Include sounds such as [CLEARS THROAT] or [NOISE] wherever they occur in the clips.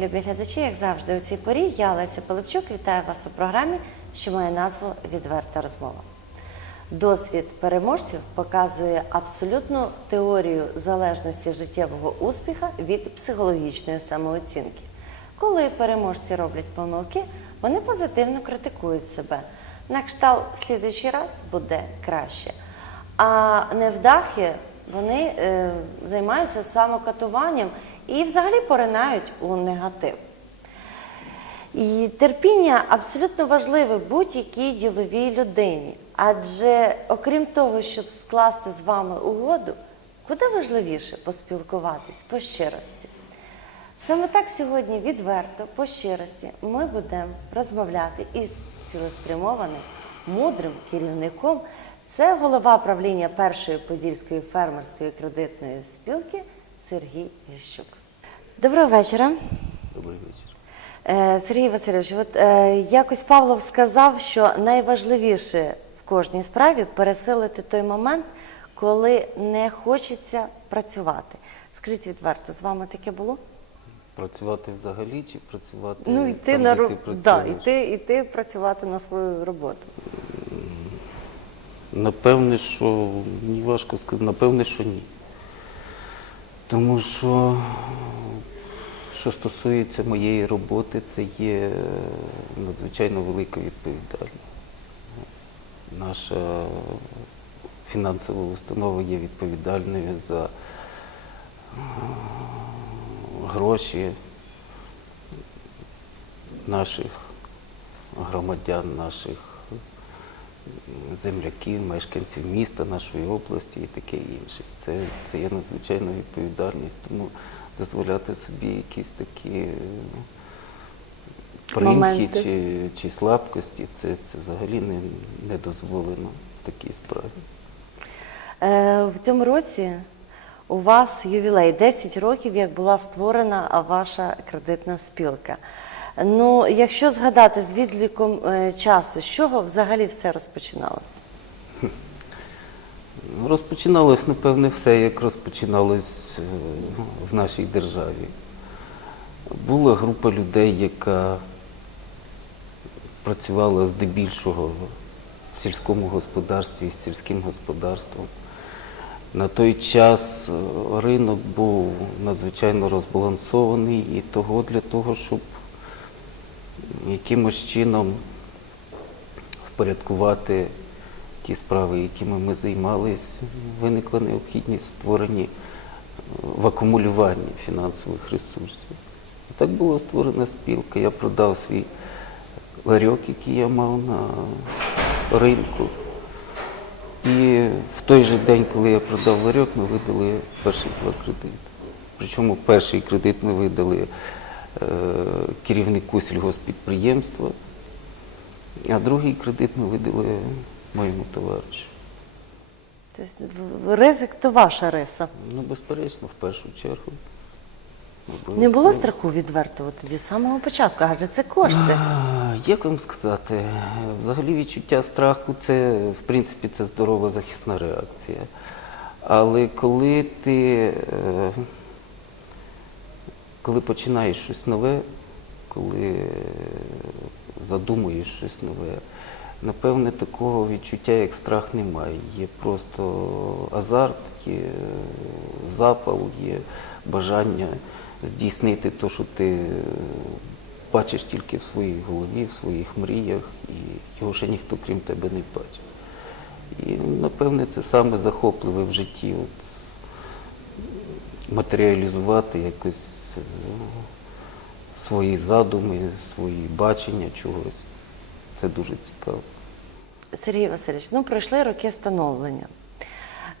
Любі глядачі. Як завжди, у цій порі я Леся Пилипчук вітаю вас у програмі, що має назву Відверта розмова. Досвід переможців показує абсолютну теорію залежності життєвого успіха від психологічної самооцінки. Коли переможці роблять помилки, вони позитивно критикують себе. На кшталт в слідуючий раз буде краще. А невдахи вони е, займаються самокатуванням і взагалі поринають у негатив. І терпіння абсолютно важливе будь-якій діловій людині. Адже окрім того, щоб скласти з вами угоду, куди важливіше поспілкуватись по щирості. Саме так сьогодні відверто, по щирості, ми будемо розмовляти із цілеспрямованим, мудрим керівником. Це голова правління першої подільської фермерської кредитної спілки Сергій Віщук. Доброго вечора. Добрий вечір. Е, Сергій Васильович, от е, якось Павлов сказав, що найважливіше в кожній справі пересилити той момент, коли не хочеться працювати. Скажіть відверто, з вами таке було? Працювати взагалі чи працювати Ну, йти там, на де ти да, працюєш? йти, йти працювати на свою роботу. Напевне, що мені важко сказати, напевне, що ні. Тому що, що стосується моєї роботи, це є надзвичайно велика відповідальність. Наша фінансова установа є відповідальною за е, гроші наших громадян, наших земляків, мешканців міста, нашої області і таке інше. Це, це є надзвичайна відповідальність, тому дозволяти собі якісь такі е, примхи чи, чи слабкості, це, це взагалі не, не дозволено в такій справі. Е, в цьому році у вас ювілей 10 років, як була створена ваша кредитна спілка. Ну, якщо згадати з відліком е, часу, з чого взагалі все розпочиналося? [LAUGHS] Розпочиналось, напевне, все, як розпочиналось е, в нашій державі. Була група людей, яка працювала здебільшого в сільському господарстві з сільським господарством. На той час е, ринок був надзвичайно розбалансований і того для того, щоб якимось чином впорядкувати ті справи, якими ми займались, виникла необхідність створення в акумулюванні фінансових ресурсів. І так була створена спілка. Я продав свій ларьок, який я мав на ринку. І в той же день, коли я продав ларьок, ми видали перші два кредити. Причому перший кредит ми видали е, керівнику сільгоспідприємства, а другий кредит ми видали моєму товаришу. Тобто ризик то ваша риса. Ну, безперечно, в першу чергу. Не було страху відверто от тоді з самого початку, адже це кошти. А, Як вам сказати, взагалі відчуття страху це, в принципі, це здорова захисна реакція. Але коли ти е, коли починаєш щось нове, коли е, задумуєш щось нове, напевне, такого відчуття, як страх, немає. Є просто азарт, є запал, є бажання здійснити те, що ти бачиш тільки в своїй голові, в своїх мріях, і його ще ніхто крім тебе не бачить. І напевне це саме захопливе в житті. От, матеріалізувати якось е, свої задуми, свої бачення чогось. Це дуже цікаво. Сергій Васильович, ну пройшли роки становлення.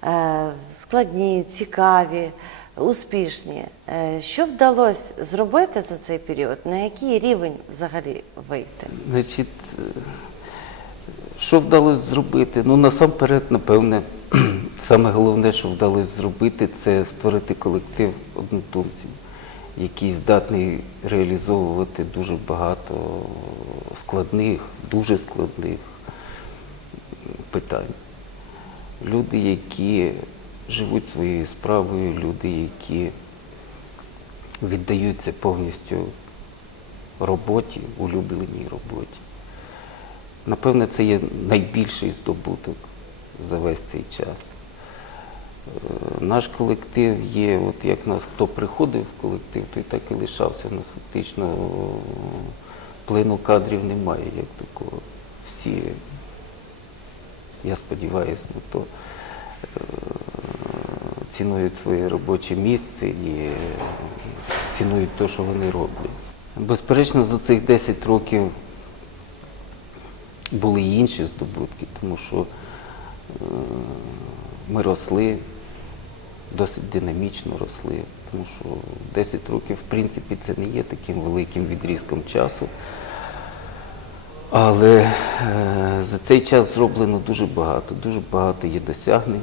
Е, складні, цікаві. успішні. Е, Що вдалося зробити за цей період? На який рівень взагалі вийти? Значить, е, що вдалося зробити? Ну, насамперед, напевне, [CLEARS THROAT] саме головне, що вдалося зробити, це створити колектив однодумців, який здатний реалізовувати дуже багато складних, дуже складних питань. Люди, які живуть своєю справою, люди, які віддаються повністю роботі, улюбленій роботі. Напевне, це є найбільший здобуток за весь цей час. Е, Наш колектив є, от як нас хто приходив в колектив, той так і лишався. Нас фактично о, плину кадрів немає, як такого. Всі, я сподіваюся, на то е, цінують своє робоче місце і е, цінують те, що вони роблять. Безперечно, за цих 10 років були і інші здобутки, тому що е, ми росли, досить динамічно росли, тому що 10 років, в принципі, це не є таким великим відрізком часу. Але е, за цей час зроблено дуже багато, дуже багато є досягнень.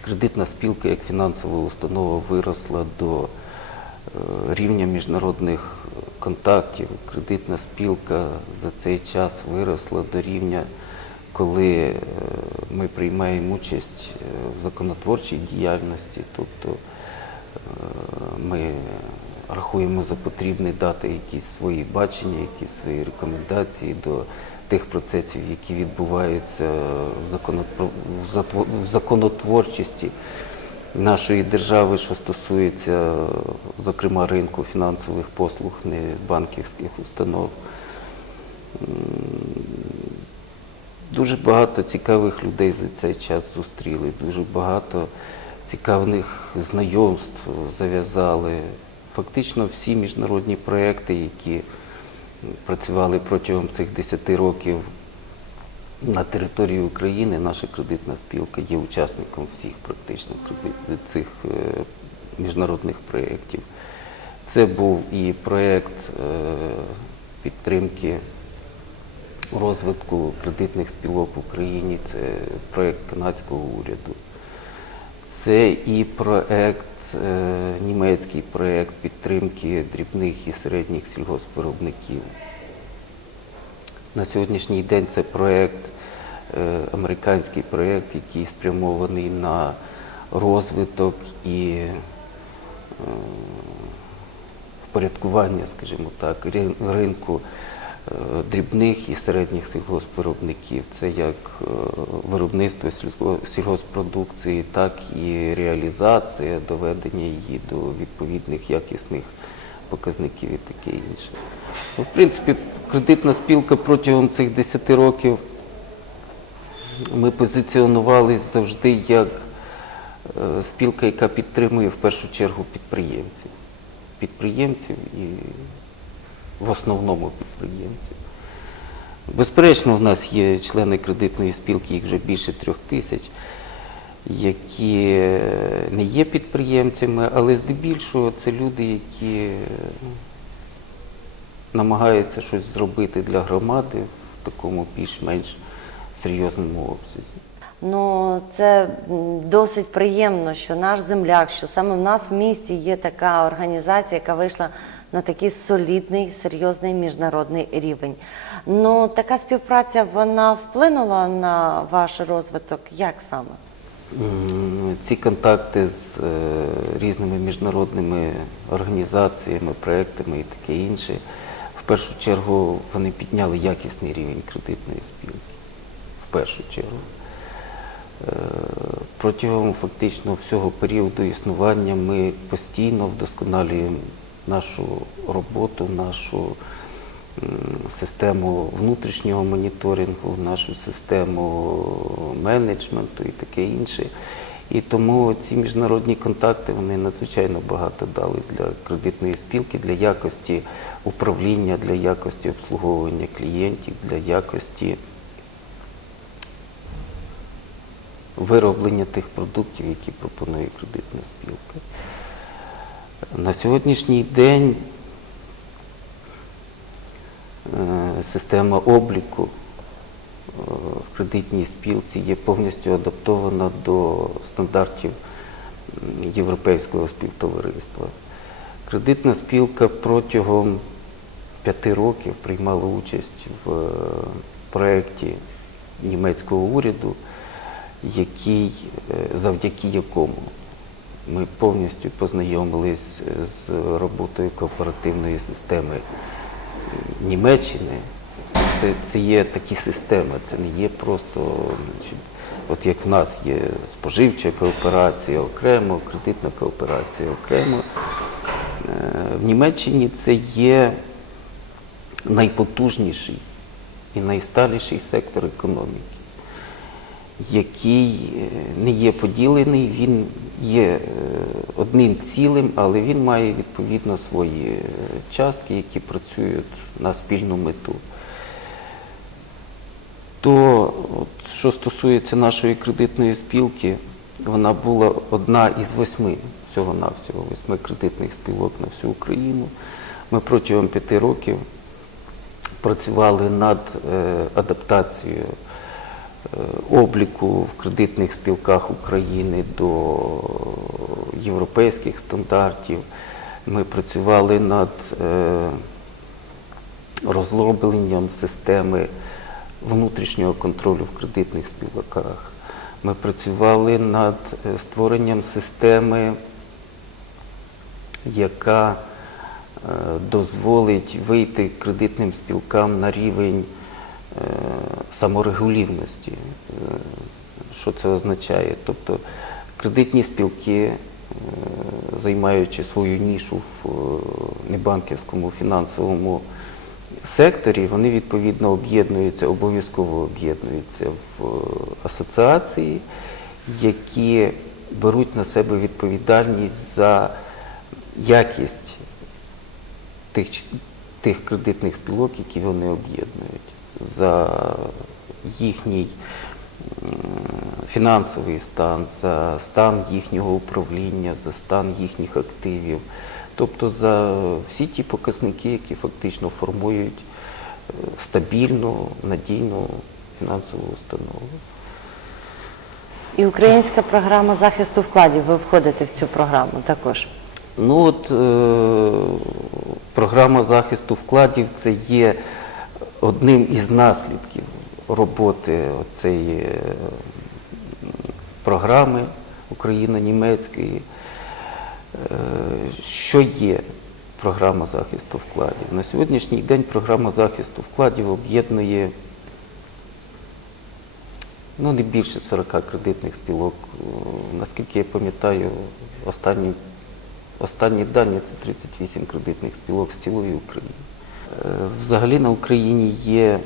Кредитна спілка як фінансова установа виросла до е, рівня міжнародних контактів. Кредитна спілка за цей час виросла до рівня, коли е, ми приймаємо участь в законотворчій діяльності, тобто ми рахуємо за потрібне дати якісь свої бачення, якісь свої рекомендації до тих процесів, які відбуваються в законотворчості нашої держави, що стосується, зокрема, ринку фінансових послуг, не банківських установ. Дуже багато цікавих людей за цей час зустріли, дуже багато цікавих знайомств зав'язали. Фактично всі міжнародні проекти, які працювали протягом цих 10 років на території України, наша кредитна спілка є учасником всіх практично цих е, міжнародних проєктів. Це був і проєкт е, підтримки розвитку кредитних спілок в Україні, це проєкт канадського уряду. Це і проєкт, е, німецький проєкт підтримки дрібних і середніх сільгоспвиробників. На сьогоднішній день це проєкт, е, американський проєкт, який спрямований на розвиток і е, впорядкування, скажімо так, ринку дрібних і середніх сільгоспвиробників. Це як е, виробництво сільгоспродукції, так і реалізація, доведення її до відповідних якісних показників і таке інше. Ну, в принципі, кредитна спілка протягом цих 10 років ми позиціонувалися завжди як е, спілка, яка підтримує в першу чергу підприємців. Підприємців і в основному підприємців. Безперечно, в нас є члени кредитної спілки, їх вже більше трьох тисяч, які е, не є підприємцями, але здебільшого це люди, які е, намагаються щось зробити для громади в такому більш-менш серйозному обсязі. Ну, це досить приємно, що наш земляк, що саме в нас в місті є така організація, яка вийшла на такий солідний, серйозний міжнародний рівень. Ну, така співпраця вона вплинула на ваш розвиток. Як саме? Ці контакти з е, різними міжнародними організаціями, проектами і таке інше, в першу чергу вони підняли якісний рівень кредитної спілки. В першу чергу. Е, Протягом фактично всього періоду існування ми постійно вдосконалюємо нашу роботу, нашу систему внутрішнього моніторингу, нашу систему менеджменту і таке інше. І тому ці міжнародні контакти вони надзвичайно багато дали для кредитної спілки, для якості управління, для якості обслуговування клієнтів, для якості вироблення тих продуктів, які пропонує кредитна спілка. На сьогоднішній день е, система обліку е, в кредитній спілці є повністю адаптована до стандартів Європейського співтовариства. Кредитна спілка протягом п'яти років приймала участь в е, проєкті німецького уряду, який, завдяки якому ми повністю познайомились з роботою кооперативної системи Німеччини. Це, це є такі системи, це не є просто, от як в нас є споживча кооперація окремо, кредитна кооперація окремо. Е, В Німеччині це є найпотужніший і найсталіший сектор економіки, який е, не є поділений, він є е, одним цілим, але він має відповідно свої е, частки, які працюють на спільну мету. То, от, що стосується нашої кредитної спілки, вона була одна із восьми, всього-навсього, восьми кредитних спілок на всю Україну. Ми протягом п'яти років працювали над е, адаптацією обліку в кредитних спілках України до європейських стандартів. Ми працювали над е, розробленням системи внутрішнього контролю в кредитних спілках. Ми працювали над е, створенням системи, яка е, дозволить вийти кредитним спілкам на рівень е, саморегулівності. Е, Що це означає? Тобто кредитні спілки, е, займаючи свою нішу в е, небанківському фінансовому секторі, вони відповідно об'єднуються, обов'язково об'єднуються в асоціації, які беруть на себе відповідальність за якість тих, тих кредитних спілок, які вони об'єднують, за їхній фінансовий стан, за стан їхнього управління, за стан їхніх активів, тобто за всі ті показники, які фактично формують е, стабільну, надійну фінансову установу. І українська програма захисту вкладів. Ви входите в цю програму також. Ну от е, програма захисту вкладів це є одним із наслідків роботи цієї е, програми Україно-німецької. Е, Що є програма захисту вкладів? На сьогоднішній день програма захисту вкладів об'єднує ну, не більше 40 кредитних спілок. Е, Наскільки я пам'ятаю, останні, останні дані це 38 кредитних спілок з цілої України. Е, Взагалі на Україні є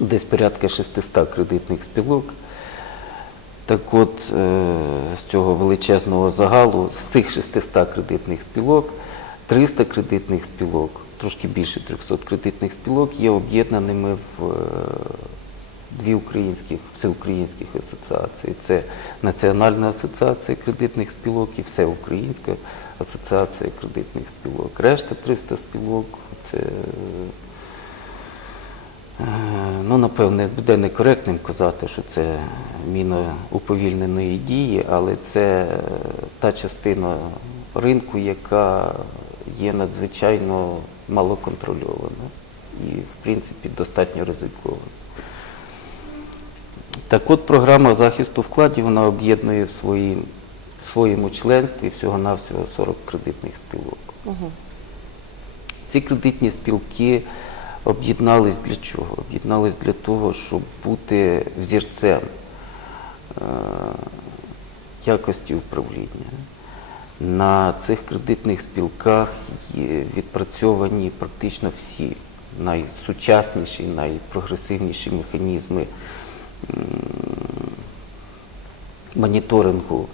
десь порядка 600 кредитних спілок. Так от, е, з цього величезного загалу, з цих 600 кредитних спілок, 300 кредитних спілок, трошки більше 300 кредитних спілок є об'єднаними в е, дві українських, всеукраїнських асоціації. Це Національна асоціація кредитних спілок і Всеукраїнська асоціація кредитних спілок. Решта 300 спілок це Е, Ну, напевне, буде некоректним казати, що це міна уповільненої дії, але це е, та частина ринку, яка є надзвичайно малоконтрольована і, в принципі, достатньо ризикована. Так от програма захисту вкладів вона об'єднує в, свої, в своєму членстві всього-навсього 40 кредитних спілок. Ці кредитні спілки об'єднались для чого? Об'єднались для того, щоб бути взірцем е, якості управління. На цих кредитних спілках відпрацьовані практично всі найсучасніші, найпрогресивніші механізми моніторингу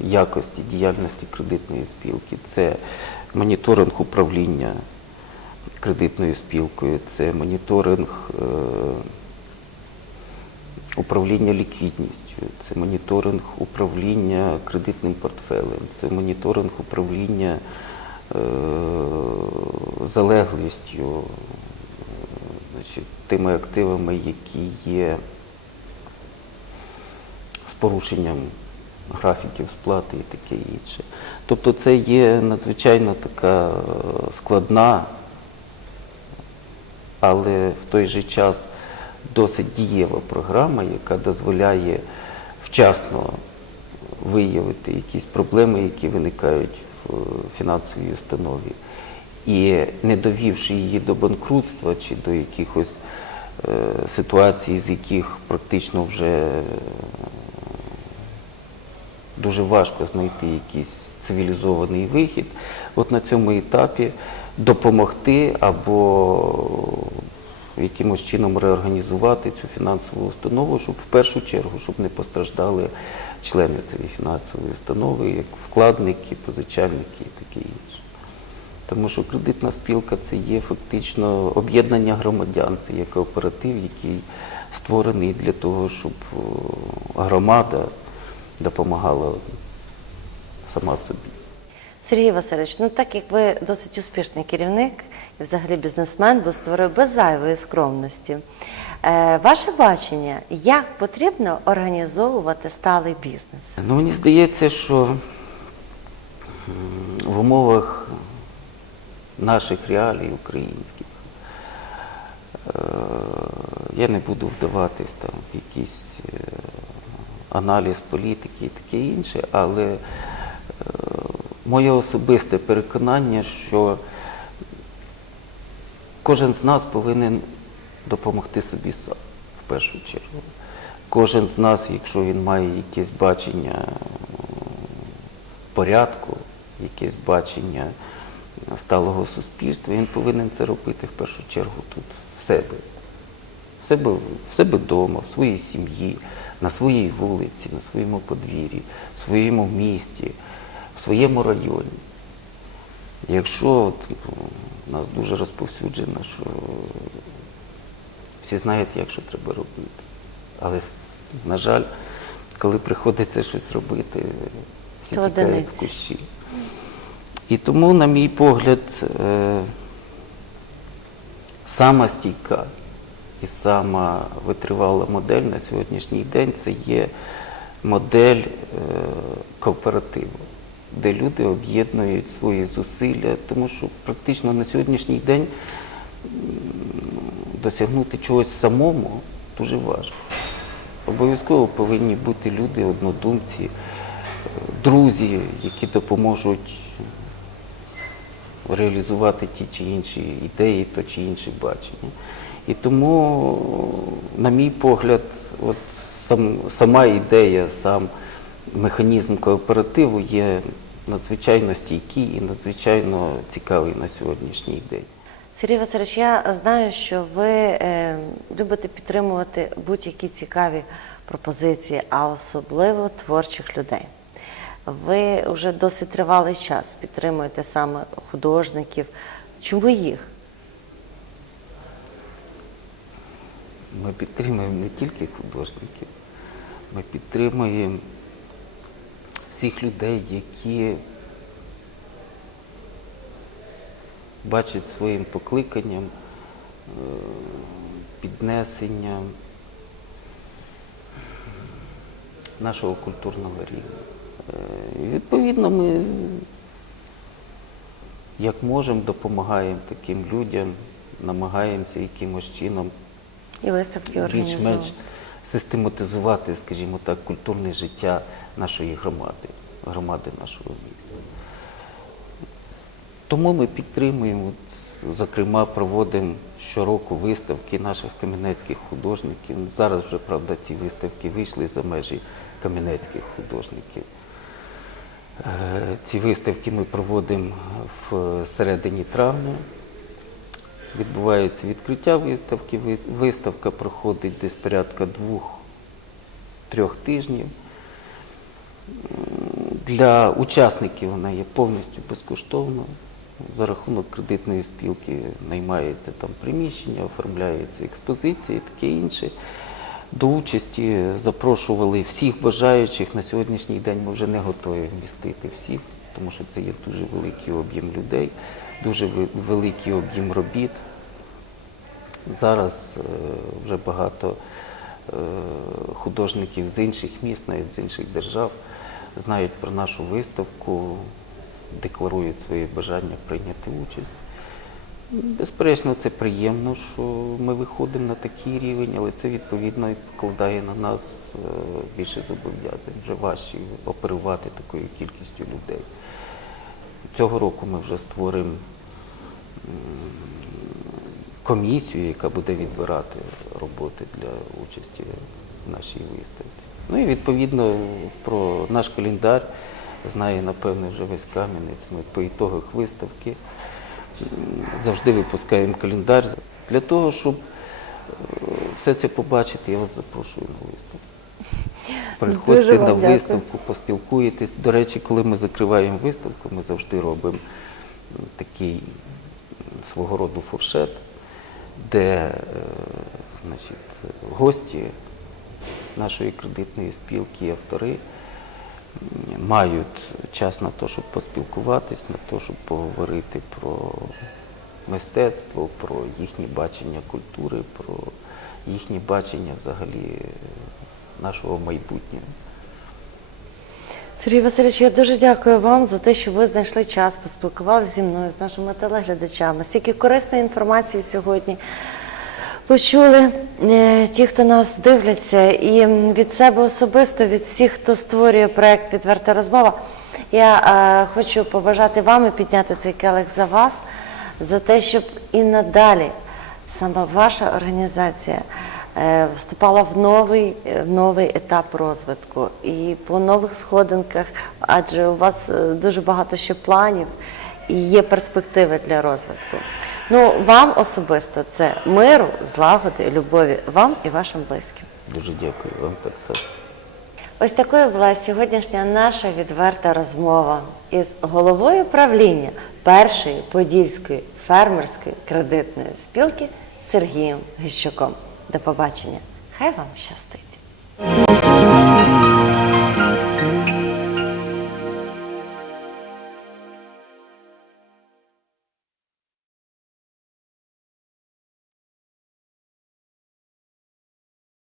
якості діяльності кредитної спілки. Це моніторинг управління кредитною спілкою, це моніторинг е, управління ліквідністю, це моніторинг управління кредитним портфелем, це моніторинг управління е, залеглістю, значить, тими активами, які є з порушенням графіків сплати і таке інше. Тобто це є надзвичайно така е, складна, але в той же час досить дієва програма, яка дозволяє вчасно виявити якісь проблеми, які виникають в е, фінансовій установі. І не довівши її до банкрутства чи до якихось е, ситуацій, з яких практично вже е, дуже важко знайти якийсь цивілізований вихід, от на цьому етапі допомогти або якимось чином реорганізувати цю фінансову установу, щоб в першу чергу, щоб не постраждали члени цієї фінансової установи, як вкладники, позичальники і таке інше. Тому що кредитна спілка це є фактично об'єднання громадян, це є кооператив, який створений для того, щоб громада допомагала сама собі. Сергій Васильович, ну так як ви досить успішний керівник і взагалі бізнесмен, бо створив без зайвої скромності. Е, ваше бачення, як потрібно організовувати сталий бізнес? Ну, мені здається, що в умовах наших реалій українських е, я не буду вдаватись там в якийсь е, аналіз політики і таке інше, але е, моє особисте переконання, що кожен з нас повинен допомогти собі сам в першу чергу. Кожен з нас, якщо він має якесь бачення порядку, якесь бачення сталого суспільства, він повинен це робити в першу чергу тут, в себе. В себе, в себе вдома, в своїй сім'ї, на своїй вулиці, на своєму подвір'ї, в своєму місті, в своєму районі. Якщо от, ну, у нас дуже розповсюджено, що всі знають, як що треба робити. Але, на жаль, коли приходиться щось робити, всі То тікають в кущі. І тому, на мій погляд, е, сама стійка і сама витривала модель на сьогоднішній день це є модель е, кооперативу, де люди об'єднують свої зусилля, тому що практично на сьогоднішній день досягнути чогось самому дуже важко. Обов'язково повинні бути люди, однодумці, е, друзі, які допоможуть реалізувати ті чи інші ідеї, то чи інше бачення. І тому, на мій погляд, от сам, сама ідея, сам механізм кооперативу є надзвичайно стійкий і надзвичайно цікавий на сьогоднішній день. Сергій Васильович, я знаю, що ви е, любите підтримувати будь-які цікаві пропозиції, а особливо творчих людей. Ви вже досить тривалий час підтримуєте саме художників. Чому їх? Ми підтримуємо не тільки художників, ми підтримуємо всіх людей, які бачать своїм покликанням, е, піднесенням нашого культурного рівня. Е, І відповідно ми як можемо допомагаємо таким людям, намагаємося якимось чином І виставки більш-менш. Систематизувати, скажімо так, культурне життя нашої громади, громади нашого міста. Тому ми підтримуємо, зокрема, проводимо щороку виставки наших кам'янецьких художників. Зараз вже, правда, ці виставки вийшли за межі кам'янецьких художників. Е, Ці виставки ми проводимо в середині травня. Відбувається відкриття виставки. Виставка проходить десь порядка двох-трьох тижнів. Для учасників вона є повністю безкоштовною. За рахунок кредитної спілки наймається там приміщення, оформляється експозиція і таке інше. До участі запрошували всіх бажаючих. На сьогоднішній день ми вже не готові вмістити всіх, тому що це є дуже великий об'єм людей, дуже великий об'єм робіт. Зараз е, вже багато е, художників з інших міст, навіть з інших держав, знають про нашу виставку, декларують своє бажання прийняти участь. Безперечно, це приємно, що ми виходимо на такий рівень, але це відповідно і покладає на нас е, більше зобов'язань. Вже важче оперувати такою кількістю людей. Цього року ми вже створимо комісію, яка буде відбирати роботи для участі в нашій виставці. Ну і відповідно про наш календар знає, напевне, вже весь Кам'янець. Ми по ітогах виставки завжди випускаємо календар. Для того, щоб е, все це побачити, я вас запрошую на виставку. Дуже Приходьте вам на дякую. виставку, поспілкуєтесь. До речі, коли ми закриваємо виставку, ми завжди робимо такий свого роду фуршет, де е, значить, гості нашої кредитної спілки, і автори мають час на те, щоб поспілкуватись, на те, щоб поговорити про мистецтво, про їхнє бачення культури, про їхнє бачення взагалі нашого майбутнього. Сергій Васильович, я дуже дякую вам за те, що ви знайшли час, поспілкувалися зі мною, з нашими телеглядачами. Стільки корисної інформації сьогодні почули е, ті, хто нас дивляться, і від себе особисто, від всіх, хто створює проект Відверта розмова. Я е, хочу побажати вам і підняти цей келих за вас, за те, щоб і надалі саме ваша організація вступала в новий, е, в новий етап розвитку і по нових сходинках, адже у вас е, дуже багато ще планів і є перспективи для розвитку. Ну, вам особисто це миру, злагоди, любові вам і вашим близьким. Дуже дякую вам так само. Ось такою була сьогоднішня наша відверта розмова із головою правління першої подільської фермерської кредитної спілки Сергієм Гіщуком. До побачення. Хай вам щастить!